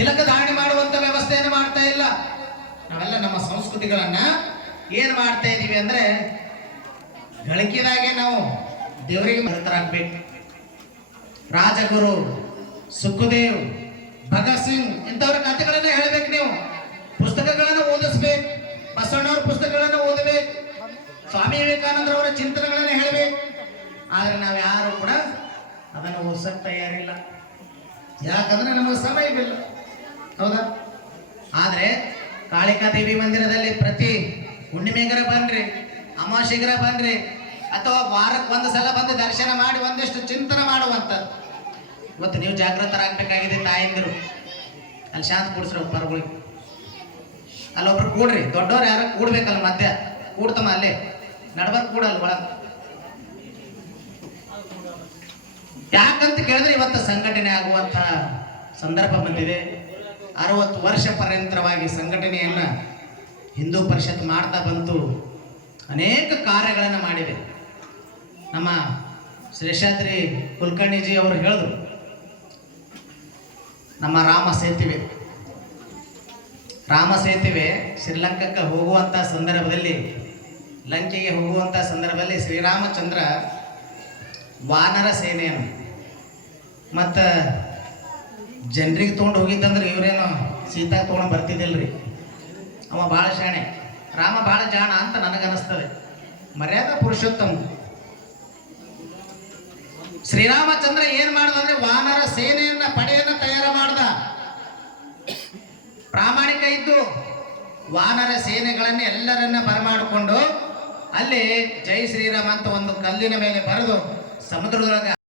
ತಿಲಕ ಧಾರಣೆ ಮಾಡುವಂತ ವ್ಯವಸ್ಥೆಯನ್ನು ಮಾಡ್ತಾ ಇಲ್ಲ. ನಾವೆಲ್ಲ ನಮ್ಮ ಸಂಸ್ಕೃತಿಗಳನ್ನ ಏನ್ ಮಾಡ್ತಾ ಇದೀವಿ ಅಂದ್ರೆ ಗಳಿಕೆದಾಗೆ ನಾವು ದೇವರಿಗೆ ಮರೆತರಾಗ್ಬೇಕು. ರಾಜಗುರು, ಸುಖದೇವ್, ಭಗತ್ ಸಿಂಗ್ ಇಂಥವ್ರ ಕಥೆಗಳನ್ನ ಹೇಳ್ಬೇಕು ನೀವು. ಪುಸ್ತಕಗಳನ್ನು ಓದಿಸ್ಬೇಕು. ಬಸವಣ್ಣವ್ರ ಪುಸ್ತಕಗಳನ್ನು ಓದಬೇಕು. ಸ್ವಾಮಿ ವಿವೇಕಾನಂದರವರ ಚಿಂತನೆಗಳನ್ನ ಹೇಳಬೇಕು. ಆದ್ರೆ ನಾವು ಯಾರು ಕೂಡ ಅದನ್ನು ಓದಿಸಕ್ ತಯಾರಿಲ್ಲ. ಯಾಕಂದ್ರೆ ನಮಗೆ ಸಮಯವಿಲ್ಲ. ಹೌದಾ? ಆದ್ರೆ ಕಾಳಿಕಾ ದೇವಿ ಮಂದಿರದಲ್ಲಿ ಪ್ರತಿ ಹುಣ್ಣಿಮೆಗರ ಬನ್ರಿ, ಅಮಾವಾಸ್ಯೆಗರ ಬನ್ರಿ, ಅಥವಾ ವಾರಕ್ಕೆ ಒಂದು ಸಲ ಬಂದು ದರ್ಶನ ಮಾಡಿ ಒಂದಿಷ್ಟು ಚಿಂತನೆ ಮಾಡುವಂಥದ್ದು. ಇವತ್ತು ನೀವು ಜಾಗೃತರಾಗಬೇಕಾಗಿದೆ ತಾಯಂದಿರು. ಅಲ್ಲಿ ಶಾಂತ ಕೂಡಿಸ್ರಿ ಪರಗಳಿಗೆ. ಅಲ್ಲೊಬ್ರು ಕೂಡ್ರಿ, ದೊಡ್ಡವ್ರು ಯಾರು ಕೂಡ್ಬೇಕಲ್ಲ ಮಧ್ಯ. ಕೂಡ್ತಮ್ಮ ಅಲ್ಲೇ. ನಡ್ಬರ್ ಕೂಡಲ್ಲ ಒಳಗೆ. ಯಾಕಂತ ಕೇಳಿದ್ರೆ ಇವತ್ತು ಸಂಘಟನೆ ಆಗುವಂತ ಸಂದರ್ಭ ಬಂದಿದೆ. ಅರವತ್ತು ವರ್ಷ ಪರ್ಯಂತರವಾಗಿ ಸಂಘಟನೆಯನ್ನು ಹಿಂದೂ ಪರಿಷತ್ ಮಾಡ್ತಾ ಬಂತು. ಅನೇಕ ಕಾರ್ಯಗಳನ್ನು ಮಾಡಿದೆ. ನಮ್ಮ ಶ್ರೇಷಾದ್ರಿ ಕುಲಕರ್ಣಿಜಿ ಅವರು ಹೇಳಿದ್ರು, ನಮ್ಮ ರಾಮ ಸೇತುವೆ ರಾಮ ಸೇತುವೆ ಶ್ರೀಲಂಕಕ್ಕೆ ಹೋಗುವಂಥ ಸಂದರ್ಭದಲ್ಲಿ, ಲಂಕೆಗೆ ಹೋಗುವಂಥ ಸಂದರ್ಭದಲ್ಲಿ ಶ್ರೀರಾಮಚಂದ್ರ ವಾನರ ಸೇನೆಯನ್ನು ಮತ್ತು ಜನರಿಗೆ ತೊಗೊಂಡು ಹೋಗಿದ್ದಂದ್ರೆ ಇವ್ರೇನು ಸೀತಾ ತೊಗೊಂಡು ಬರ್ತಿದ್ದಿಲ್ಲರಿ ಅವ ಭಾಳ ಶಾಣೆ. ರಾಮ ಭಾಳ ಜಾಣ ಅಂತ ನನಗನ್ನಿಸ್ತದೆ ಮರ್ಯಾದ ಪುರುಷೋತ್ತಮ. ಶ್ರೀರಾಮಚಂದ್ರ ಏನ್ ಮಾಡ್ದ ಅಂದ್ರೆ ವಾನರ ಸೇನೆಯನ್ನ, ಪಡೆಯನ್ನ ತಯಾರು ಮಾಡ್ದ. ಪ್ರಾಮಾಣಿಕ ಇದ್ದು ವಾನರ ಸೇನೆಗಳನ್ನ ಎಲ್ಲರನ್ನ ಬರಮಾಡಿಕೊಂಡು ಅಲ್ಲಿ ಜೈ ಶ್ರೀರಾಮ್ ಅಂತ ಒಂದು ಕಲ್ಲಿನ ಮೇಲೆ ಬರೆದು ಸಮುದ್ರದೊಳಗೆ